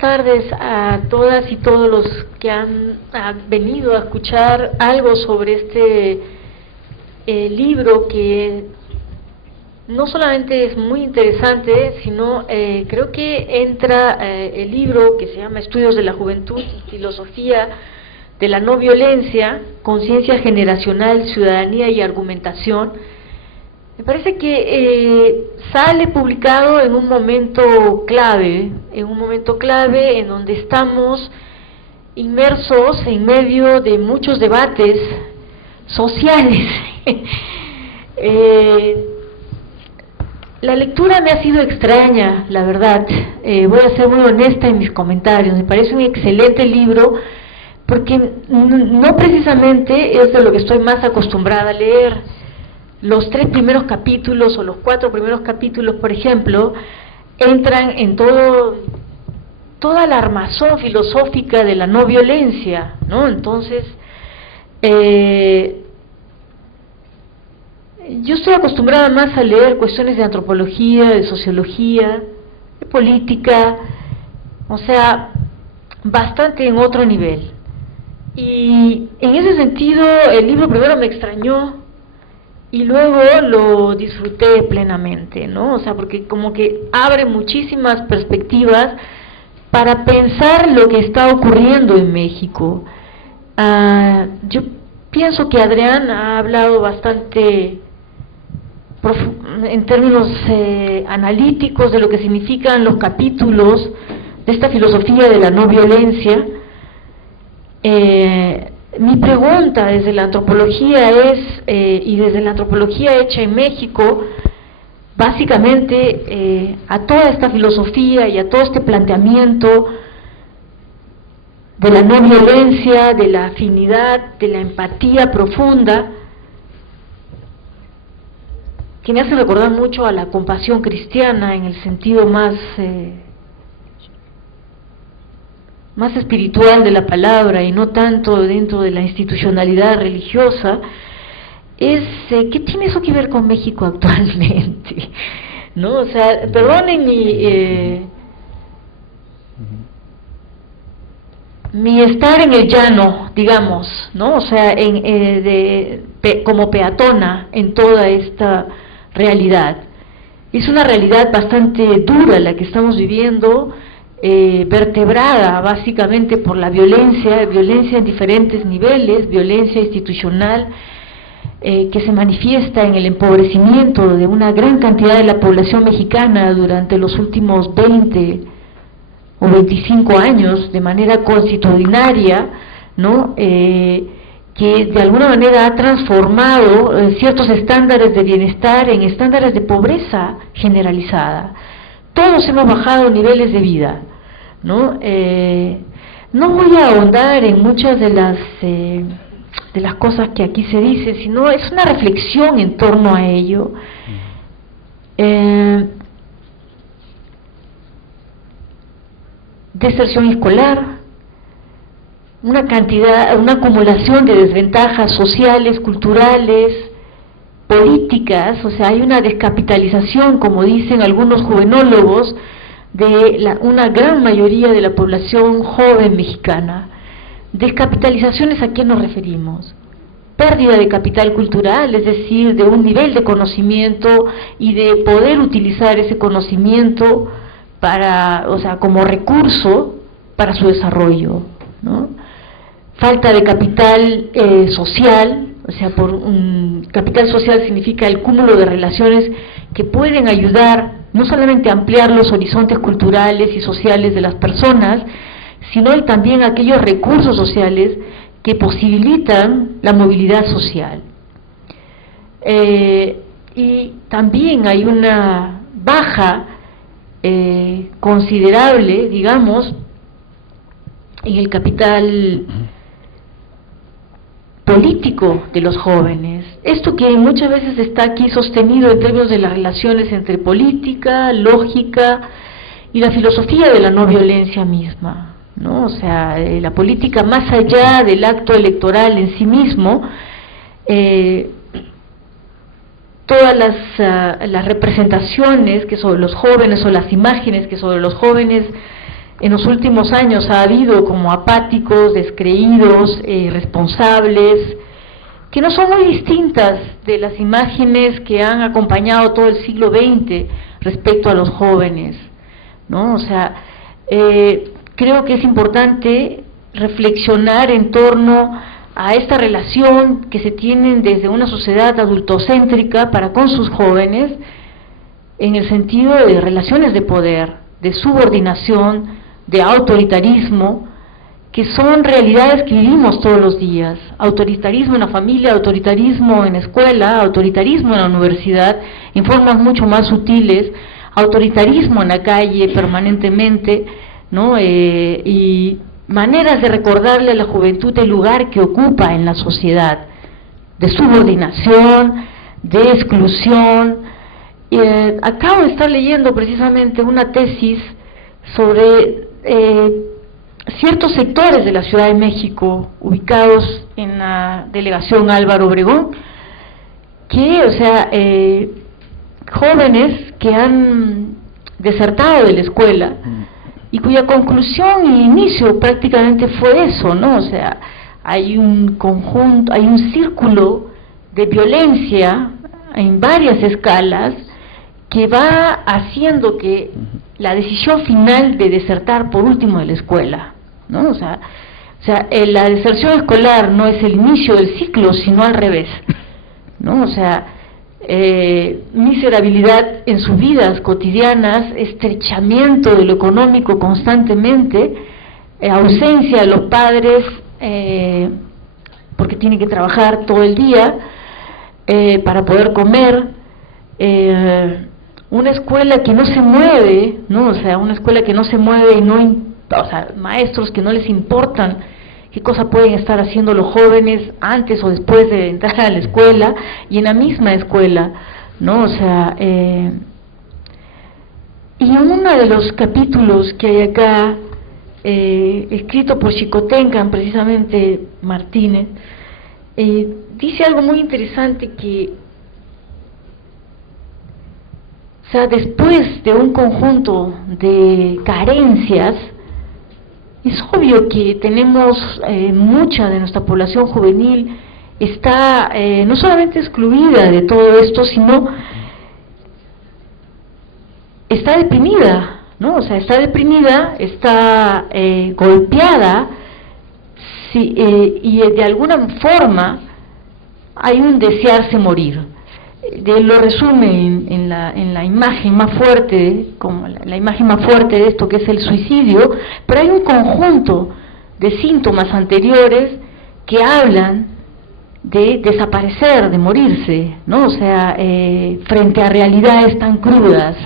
tardes a todas y todos los que han venido a escuchar algo sobre este libro que no solamente es muy interesante, sino creo que entra el libro que se llama Estudios de la Juventud, Filosofía de la No Violencia, Conciencia Generacional, Ciudadanía y Argumentación. Me parece que sale publicado en un momento clave, en donde estamos inmersos en medio de muchos debates sociales. La lectura me ha sido extraña, la verdad. Voy a ser muy honesta en mis comentarios. Me parece un excelente libro, porque no precisamente es de lo que estoy más acostumbrada a leer. Los 3 primeros capítulos o los 4 primeros capítulos, por ejemplo, entran en toda la armazón filosófica de la no violencia, ¿no? Entonces, yo estoy acostumbrada más a leer cuestiones de antropología, de sociología, de política, o sea, bastante en otro nivel. Y en ese sentido, el libro primero me extrañó, y luego lo disfruté plenamente, ¿no? O sea, porque como que abre muchísimas perspectivas para pensar lo que está ocurriendo en México. Yo pienso que Adrián ha hablado bastante en términos analíticos de lo que significan los capítulos de esta filosofía de la no violencia. Mi pregunta desde la antropología y desde la antropología hecha en México, básicamente a toda esta filosofía y a todo este planteamiento de la no violencia, de la afinidad, de la empatía profunda, que me hace recordar mucho a la compasión cristiana en el sentido más espiritual de la palabra y no tanto dentro de la institucionalidad religiosa, ¿qué tiene eso que ver con México actualmente? ¿No? O sea, perdonen mi estar en el llano, digamos, ¿no? O sea, como peatona en toda esta realidad. Es una realidad bastante dura la que estamos viviendo, vertebrada básicamente por la violencia en diferentes niveles, violencia institucional, que se manifiesta en el empobrecimiento de una gran cantidad de la población mexicana durante los últimos 20 o 25 años de manera constitucionaria, ¿no? Que de alguna manera ha transformado ciertos estándares de bienestar en estándares de pobreza generalizada. Todos hemos bajado niveles de vida, ¿no? No voy a ahondar en muchas de las cosas que aquí se dicen, sino es una reflexión en torno a ello. Deserción escolar, una acumulación de desventajas sociales, culturales, políticas, o sea, hay una descapitalización, como dicen algunos juvenólogos, de una gran mayoría de la población joven mexicana. Descapitalizaciones, ¿a qué nos referimos? Pérdida de capital cultural, es decir, de un nivel de conocimiento y de poder utilizar ese conocimiento como recurso para su desarrollo, ¿no? Falta de capital social, o sea, capital social significa el cúmulo de relaciones que pueden ayudar no solamente a ampliar los horizontes culturales y sociales de las personas, sino también aquellos recursos sociales que posibilitan la movilidad social. Y también hay una baja considerable, digamos, en el capital político de los jóvenes. Esto que muchas veces está aquí sostenido en términos de las relaciones entre política, lógica y la filosofía de la no violencia misma, ¿no? O sea, la política más allá del acto electoral en sí mismo, todas las representaciones que sobre los jóvenes o las imágenes que sobre los jóvenes en los últimos años ha habido como apáticos, descreídos, irresponsables, que no son muy distintas de las imágenes que han acompañado todo el siglo XX respecto a los jóvenes, ¿no? O sea, creo que es importante reflexionar en torno a esta relación que se tienen desde una sociedad adultocéntrica para con sus jóvenes, en el sentido de relaciones de poder, de subordinación, de autoritarismo, que son realidades que vivimos todos los días. Autoritarismo en la familia, autoritarismo en la escuela, autoritarismo en la universidad, en formas mucho más sutiles, autoritarismo en la calle permanentemente, ¿no? Y maneras de recordarle a la juventud el lugar que ocupa en la sociedad, de subordinación, de exclusión. Acabo de estar leyendo precisamente una tesis sobre ciertos sectores de la Ciudad de México ubicados en la delegación Álvaro Obregón, que, o sea, jóvenes que han desertado de la escuela y cuya conclusión y inicio prácticamente fue eso, ¿no? O sea, hay un conjunto, hay un círculo de violencia en varias escalas que va haciendo que la decisión final de desertar por último de la escuela, ¿no? O sea, la deserción escolar no es el inicio del ciclo, sino al revés, ¿no? O sea, miserabilidad en sus vidas cotidianas, estrechamiento de lo económico constantemente, ausencia de los padres porque tienen que trabajar todo el día para poder comer, una escuela que no se mueve, ¿no? O sea, una escuela que no se mueve y no, o sea, maestros que no les importan qué cosa pueden estar haciendo los jóvenes antes o después de entrar a la escuela y en la misma escuela, ¿no? O sea, y en uno de los capítulos que hay acá, escrito por Xicotencan, precisamente Martínez, dice algo muy interesante que, o sea, después de un conjunto de carencias, es obvio que tenemos mucha de nuestra población juvenil está no solamente excluida de todo esto, sino está deprimida, ¿no? O sea, está deprimida, está golpeada, sí, y de alguna forma hay un desearse morir. Él lo resume en la imagen más fuerte, como la imagen más fuerte de esto, que es el suicidio, pero hay un conjunto de síntomas anteriores que hablan de desaparecer, de morirse, ¿no? O sea, frente a realidades tan crudas.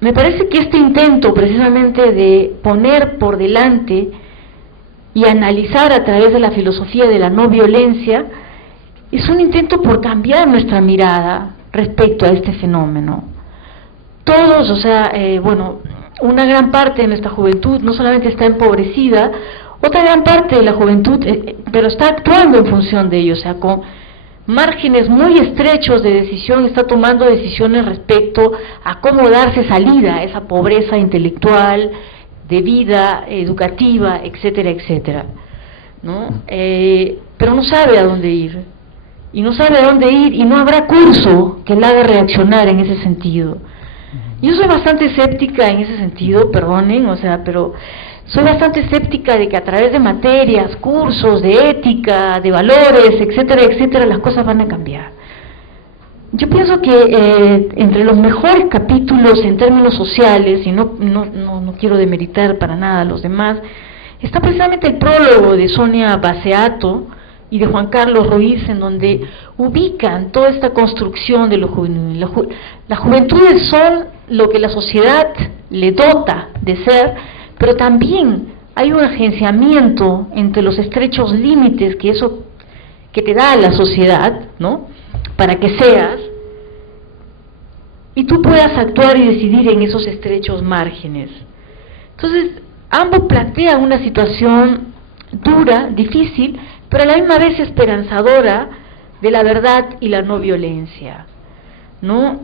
Me parece que este intento precisamente de poner por delante y analizar a través de la filosofía de la no violencia es un intento por cambiar nuestra mirada respecto a este fenómeno. Todos, o sea, bueno, una gran parte de nuestra juventud no solamente está empobrecida, otra gran parte de la juventud, pero está actuando en función de ello, o sea, con márgenes muy estrechos de decisión, está tomando decisiones respecto a cómo darse salida a esa pobreza intelectual, de vida, educativa, etcétera, etcétera, ¿no? Pero no sabe a dónde ir. Y no sabe a dónde ir, y no habrá curso que la haga reaccionar en ese sentido. Yo soy bastante escéptica en ese sentido, perdonen, o sea, pero soy bastante escéptica de que a través de materias, cursos, de ética, de valores, etcétera, etcétera, las cosas van a cambiar. Yo pienso que entre los mejores capítulos en términos sociales, y no quiero demeritar para nada a los demás, está precisamente el prólogo de Sonia Baseato y de Juan Carlos Ruiz, en donde ubican toda esta construcción de lo juvenil. Las juventudes son lo que la sociedad le dota de ser, pero también hay un agenciamiento entre los estrechos límites que eso que te da la sociedad, ¿no?, para que seas, y tú puedas actuar y decidir en esos estrechos márgenes. Entonces, ambos plantean una situación dura, difícil, pero a la misma vez esperanzadora de la verdad y la no violencia, ¿no?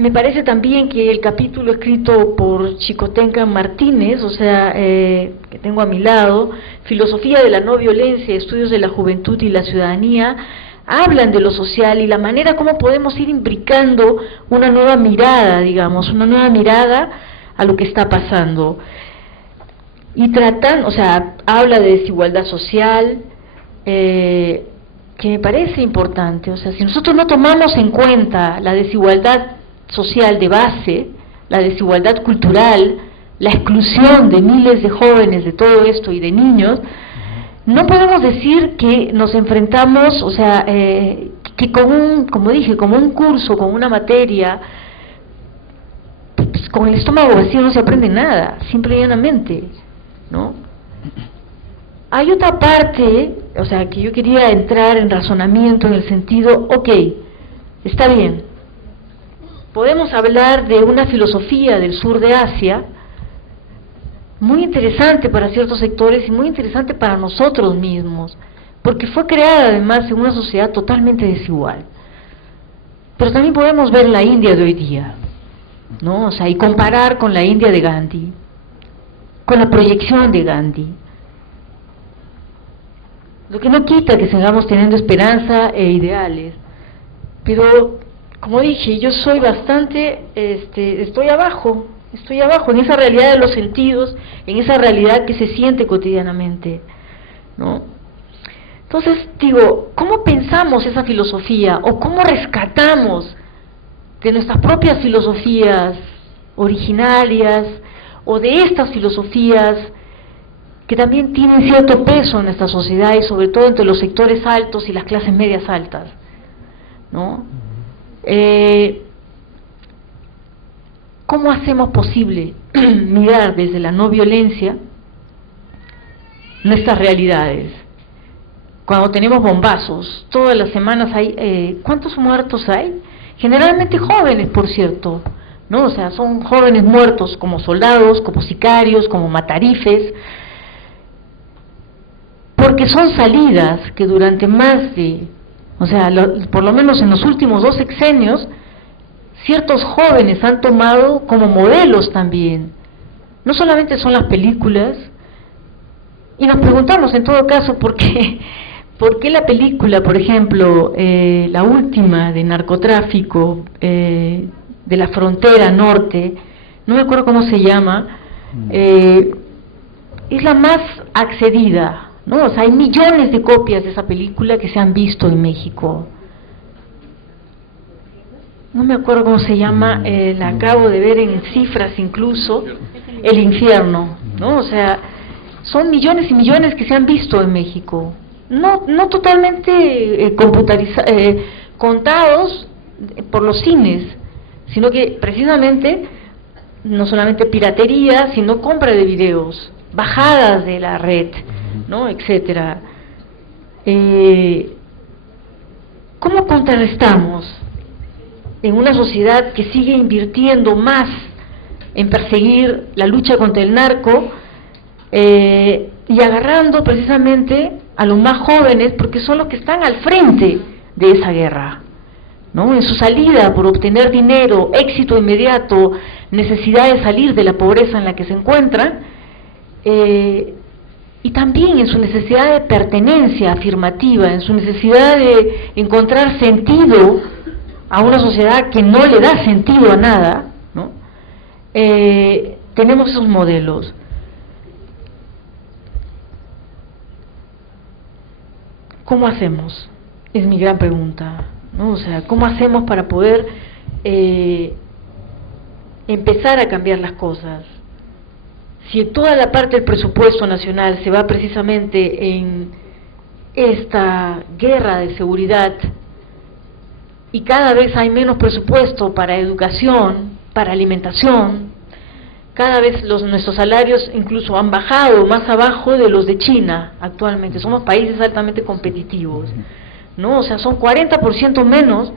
me parece también que el capítulo escrito por Chicotenca Martínez, o sea, que tengo a mi lado, Filosofía de la no violencia, estudios de la juventud y la ciudadanía, hablan de lo social y la manera como podemos ir imbricando una nueva mirada, digamos, una nueva mirada a lo que está pasando. Y tratan, o sea, habla de desigualdad social, que me parece importante. O sea, si nosotros no tomamos en cuenta la desigualdad social de base, la desigualdad cultural, la exclusión de miles de jóvenes de todo esto y de niños, no podemos decir que nos enfrentamos, o sea, que como dije, como un curso, con una materia, pues, con el estómago vacío no se aprende nada, simple y llanamente, ¿no? Hay otra parte, o sea, que yo quería entrar en razonamiento en el sentido, ok, está bien, podemos hablar de una filosofía del sur de Asia, muy interesante para ciertos sectores y muy interesante para nosotros mismos, porque fue creada además en una sociedad totalmente desigual. Pero también podemos ver la India de hoy día, ¿no? O sea, y comparar con la India de Gandhi, con la proyección de Gandhi. Lo que no quita que sigamos teniendo esperanza e ideales, pero como dije, yo soy bastante, estoy abajo en esa realidad de los sentidos, en esa realidad que se siente cotidianamente, ¿no? Entonces, digo, ¿cómo pensamos esa filosofía o cómo rescatamos de nuestras propias filosofías originarias o de estas filosofías que también tienen cierto peso en nuestra sociedad y sobre todo entre los sectores altos y las clases medias altas, ¿no? ¿Cómo hacemos posible mirar desde la no violencia nuestras realidades? Cuando tenemos bombazos, todas las semanas hay, ¿cuántos muertos hay? Generalmente jóvenes, por cierto, ¿no? O sea, son jóvenes muertos como soldados, como sicarios, como matarifes, porque son salidas que durante más de, o sea, por lo menos en los últimos 2 sexenios, ciertos jóvenes han tomado como modelos también. No solamente son las películas, y nos preguntamos en todo caso por qué la película, por ejemplo, la última de narcotráfico, de la frontera norte, no me acuerdo cómo se llama, es la más accedida, ¿no? O sea, hay millones de copias de esa película que se han visto en México. No me acuerdo cómo se llama, la acabo de ver en cifras incluso, El Infierno, ¿no? O sea, son millones y millones que se han visto en México, no totalmente contados por los cines, sino que precisamente no solamente piratería, sino compra de videos, bajadas de la red, ¿no? Etcétera. ¿Cómo contrarrestamos en una sociedad que sigue invirtiendo más en perseguir la lucha contra el narco y agarrando precisamente a los más jóvenes, porque son los que están al frente de esa guerra, ¿no? En su salida por obtener dinero, éxito inmediato, necesidad de salir de la pobreza en la que se encuentran, y también en su necesidad de pertenencia afirmativa, en su necesidad de encontrar sentido a una sociedad que no le da sentido a nada, ¿no? Tenemos esos modelos. ¿Cómo hacemos? Es mi gran pregunta, ¿no? O sea, ¿cómo hacemos para poder empezar a cambiar las cosas? Si toda la parte del presupuesto nacional se va precisamente en esta guerra de seguridad y cada vez hay menos presupuesto para educación, para alimentación, cada vez nuestros salarios incluso han bajado más abajo de los de China actualmente, somos países altamente competitivos, ¿no? O sea, son 40% menos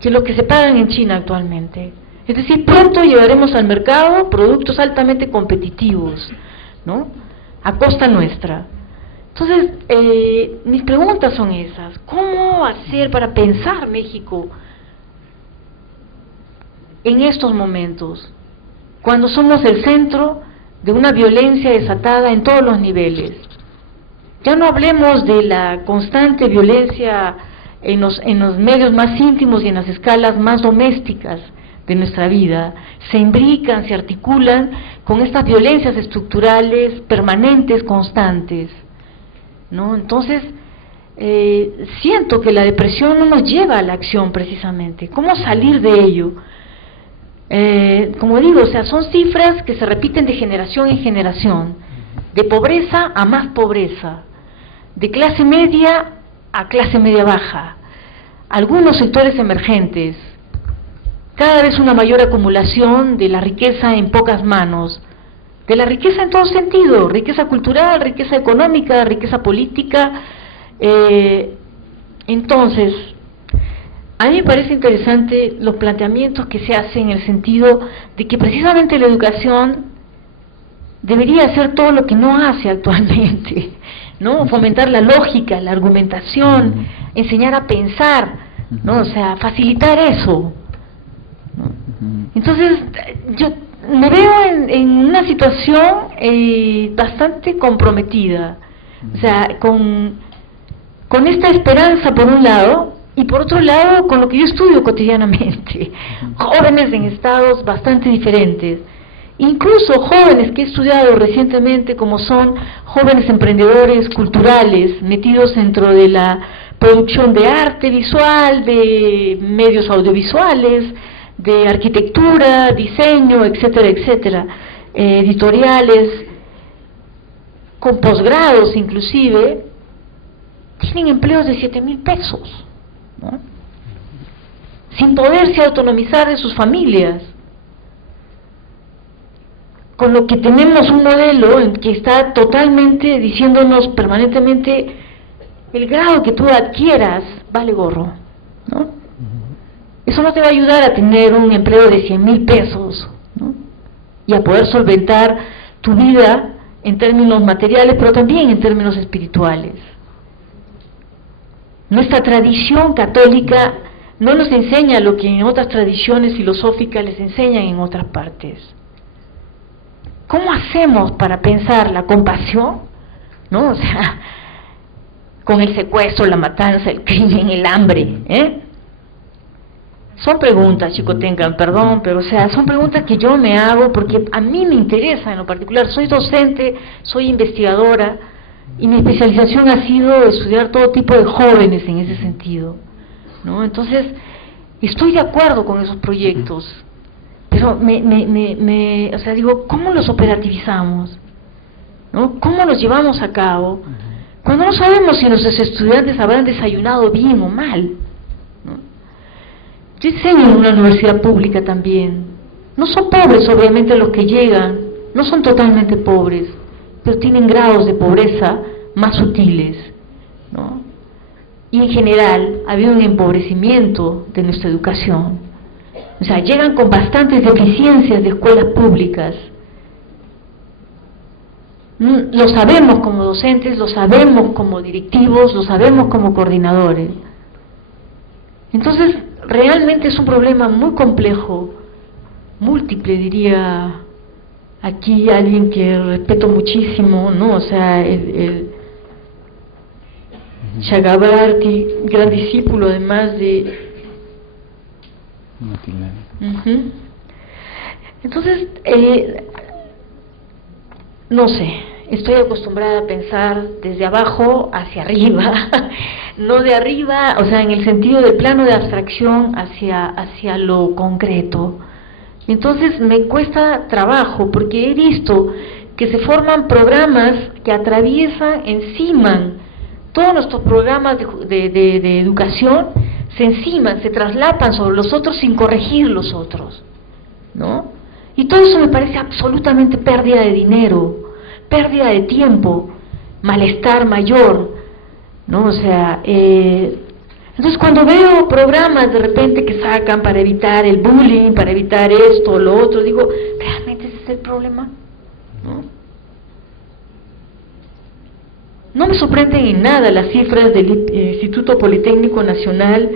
que lo que se pagan en China actualmente. Es decir, pronto llevaremos al mercado productos altamente competitivos, ¿no? A costa nuestra. Entonces, mis preguntas son esas. ¿Cómo hacer para pensar México en estos momentos, cuando somos el centro de una violencia desatada en todos los niveles. Ya no hablemos de la constante violencia en los medios más íntimos y en las escalas más domésticas de nuestra vida. Se imbrican, se articulan con estas violencias estructurales permanentes, constantes, ¿no? Entonces, siento que la depresión no nos lleva a la acción precisamente. ¿Cómo salir de ello? Como digo, o sea, son cifras que se repiten de generación en generación, de pobreza a más pobreza, de clase media a clase media baja, algunos sectores emergentes, cada vez una mayor acumulación de la riqueza en pocas manos, de la riqueza en todo sentido, riqueza cultural, riqueza económica, riqueza política. Entonces, a mí me parece interesante los planteamientos que se hacen en el sentido de que precisamente la educación debería hacer todo lo que no hace actualmente, ¿no? Fomentar la lógica, la argumentación, enseñar a pensar, ¿no? O sea, facilitar eso, ¿no? Entonces, yo me veo en una situación bastante comprometida, o sea, con esta esperanza por un lado, y por otro lado, con lo que yo estudio cotidianamente, jóvenes en estados bastante diferentes, incluso jóvenes que he estudiado recientemente, como son jóvenes emprendedores culturales, metidos dentro de la producción de arte visual, de medios audiovisuales, de arquitectura, diseño, etcétera, etcétera, editoriales, con posgrados inclusive, tienen empleos de 7,000 pesos, ¿no? Sin poderse autonomizar de sus familias, con lo que tenemos un modelo en que está totalmente diciéndonos permanentemente: el grado que tú adquieras vale gorro, ¿no? Eso no te va a ayudar a tener un empleo de 100,000 pesos, ¿no? Y a poder solventar tu vida en términos materiales, pero también en términos espirituales. Nuestra tradición católica no nos enseña lo que en otras tradiciones filosóficas les enseñan en otras partes. ¿Cómo hacemos para pensar la compasión? ¿No? O sea, con el secuestro, la matanza, el crimen, el hambre, ¿eh? Son preguntas, Chicotenca, perdón, pero o sea, son preguntas que yo me hago porque a mí me interesa en lo particular. Soy docente, soy investigadora, y mi especialización ha sido estudiar todo tipo de jóvenes en ese sentido, ¿no? Entonces, estoy de acuerdo con esos proyectos, pero o sea, digo, ¿cómo los operativizamos? ¿No? ¿Cómo los llevamos a cabo? Cuando no sabemos si nuestros estudiantes habrán desayunado bien o mal, ¿no? Yo enseño en una universidad pública también. No son pobres, obviamente, los que llegan, no son totalmente pobres, pero tienen grados de pobreza más sutiles, ¿no? Y en general ha habido un empobrecimiento de nuestra educación. O sea, llegan con bastantes deficiencias de escuelas públicas. Lo sabemos como docentes, lo sabemos como directivos, lo sabemos como coordinadores. Entonces, realmente es un problema muy complejo, múltiple, diría aquí alguien que respeto muchísimo, ¿no? O sea, el Chakrabarti, gran discípulo además de... Entonces, no sé, estoy acostumbrada a pensar desde abajo hacia arriba, no de arriba, o sea, en el sentido del plano de abstracción hacia lo concreto. Entonces me cuesta trabajo porque he visto que se forman programas que atraviesan, enciman todos nuestros programas de educación, se enciman, se traslapan sobre los otros sin corregir los otros, ¿no? Y todo eso me parece absolutamente pérdida de dinero, pérdida de tiempo, malestar mayor, ¿no? O sea, entonces cuando veo programas de repente que sacan para evitar el bullying, para evitar esto o lo otro, digo, ¿realmente ese es el problema? No me sorprenden en nada las cifras del Instituto Politécnico Nacional,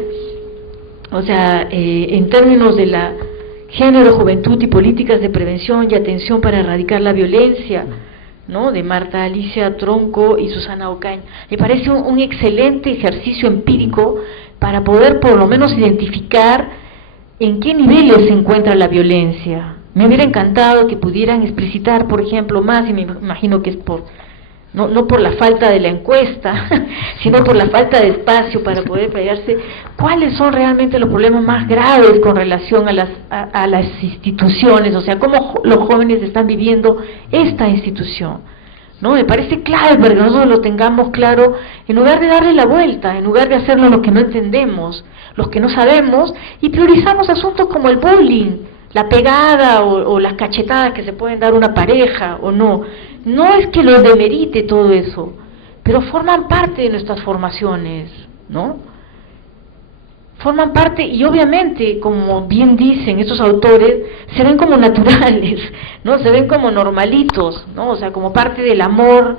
o sea, en términos de la Género, Juventud y Políticas de Prevención y Atención para Erradicar la Violencia, ¿no?, de Marta Alicia Tronco y Susana Ocaña. Me parece un excelente ejercicio empírico para poder por lo menos identificar en qué niveles se encuentra la violencia. Me hubiera encantado que pudieran explicitar, por ejemplo, más, y me imagino que es no por la falta de la encuesta, sino por la falta de espacio para poder playarse, cuáles son realmente los problemas más graves con relación a las instituciones, o sea, cómo los jóvenes están viviendo esta institución, ¿no? Me parece clave para que nosotros lo tengamos claro, en lugar de darle la vuelta, en lugar de hacerlo lo que no entendemos, los que no sabemos, y priorizamos asuntos como el bullying, la pegada o las cachetadas que se pueden dar una pareja o no. No es que lo demerite todo eso, pero forman parte de nuestras formaciones, ¿no? Forman parte, y obviamente, como bien dicen estos autores, se ven como naturales, ¿no? Se ven como normalitos, ¿no? O sea, como parte del amor,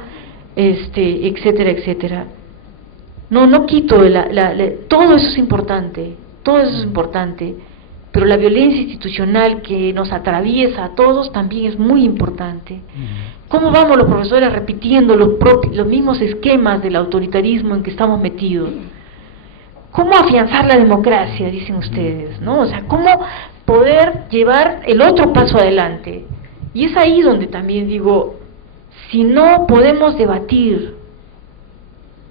etcétera, etcétera. No quito, todo eso es importante, todo eso es importante, pero la violencia institucional que nos atraviesa a todos también es muy importante. ¿Cómo vamos los profesores repitiendo los mismos esquemas del autoritarismo en que estamos metidos? ¿Cómo afianzar la democracia, dicen ustedes, ¿no? O sea, ¿cómo poder llevar el otro paso adelante? Y es ahí donde también digo, si no podemos debatir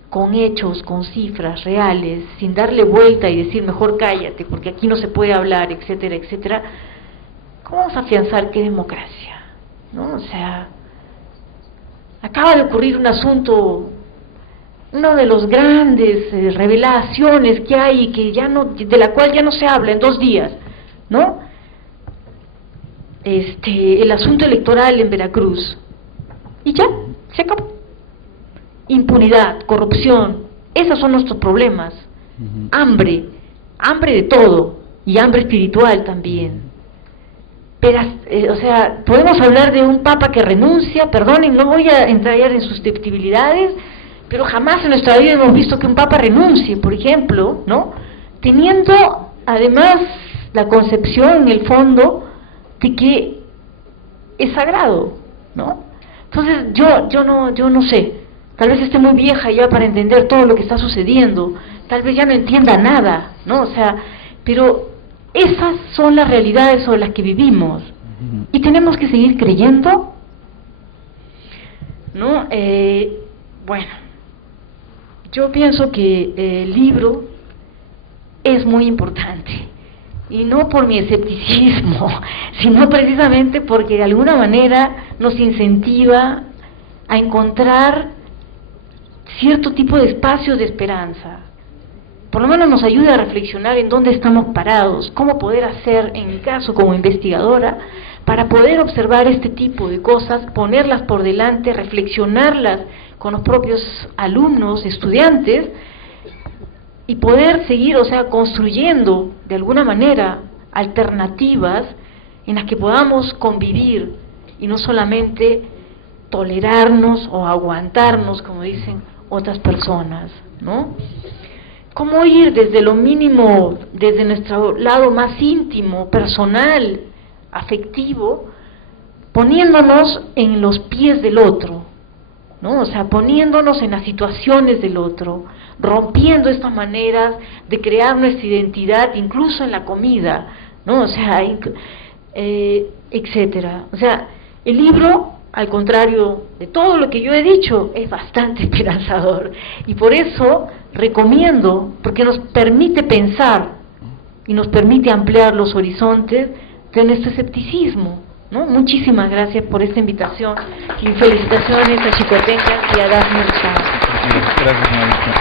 con hechos, con cifras reales, sin darle vuelta y decir mejor cállate, porque aquí no se puede hablar, etcétera, etcétera, ¿cómo vamos a afianzar qué democracia? ¿No? O sea, acaba de ocurrir un asunto, una de las grandes revelaciones que hay, que ya no, de la cual ya no se habla en 2 días, ¿no? El asunto electoral en Veracruz, y ya, se acabó. Impunidad, corrupción, esos son nuestros problemas. Hambre de todo, y hambre espiritual también. Pero, o sea, podemos hablar de un papa que renuncia, perdonen, no voy a entrar en susceptibilidades, pero jamás en nuestra vida hemos visto que un papa renuncie, por ejemplo, ¿no? Teniendo además la concepción en el fondo de que es sagrado, ¿no? Entonces yo no sé, tal vez esté muy vieja ya para entender todo lo que está sucediendo, tal vez ya no entienda nada, ¿no? O sea, pero esas son las realidades sobre las que vivimos y tenemos que seguir creyendo, ¿no? Bueno, yo pienso que el libro es muy importante, y no por mi escepticismo, sino precisamente porque de alguna manera nos incentiva a encontrar cierto tipo de espacios de esperanza. Por lo menos nos ayuda a reflexionar en dónde estamos parados, cómo poder hacer, en mi caso como investigadora, para poder observar este tipo de cosas, ponerlas por delante, reflexionarlas con los propios alumnos, estudiantes, y poder seguir, o sea, construyendo de alguna manera alternativas en las que podamos convivir y no solamente tolerarnos o aguantarnos, como dicen otras personas, ¿no? ¿Cómo ir desde lo mínimo, desde nuestro lado más íntimo, personal, afectivo, poniéndonos en los pies del otro, ¿no? O sea, poniéndonos en las situaciones del otro, rompiendo estas maneras de crear nuestra identidad, incluso en la comida, ¿no? O sea, etcétera. O sea, el libro, al contrario de todo lo que yo he dicho, es bastante esperanzador, y por eso recomiendo, porque nos permite pensar y nos permite ampliar los horizontes de nuestro escepticismo, ¿no? Muchísimas gracias por esta invitación y felicitaciones a Chicotenca y a Dafne Ochoa. Gracias, Mauricio.